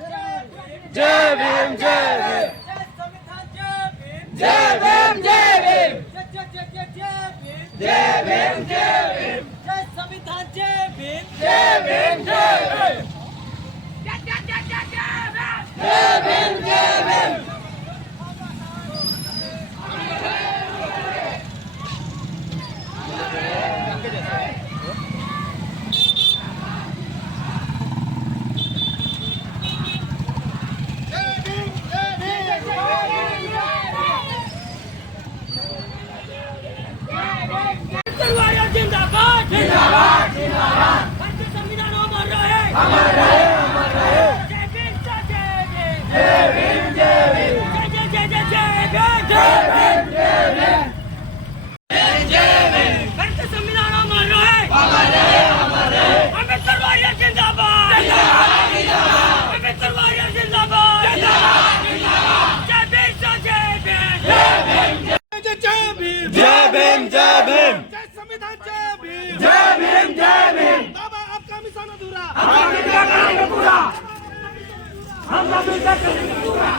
जय भीम जय भीम जय भीम जय भीम जय भीम जय भीम जय संविधान जय भीम जय भीम जय भीम जय भीम जय भीम जिंदाबाद जिंदाबाद जिंदाबाद भारतीय संविधान अमर रहे अमर रहे अमर रहे जय भीम जय जय भीम जय भीम जय जय जय जय जय जय भीम भारतीय संविधान अमर रहे अमर रहे अम्बेडकर वारियर जिंदाबाद अम्बेडकर वारियर जिंदाबाद जय भीम जय भीम जय भीम जय भीम जय संविधान जय भीम जय भीम जय भीम बाबा आपका मिशन अधूरा हम मिलकर करेंगे पूरा हम मिलकर करेंगे पूरा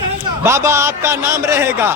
रहेगा बाबा आपका नाम रहेगा।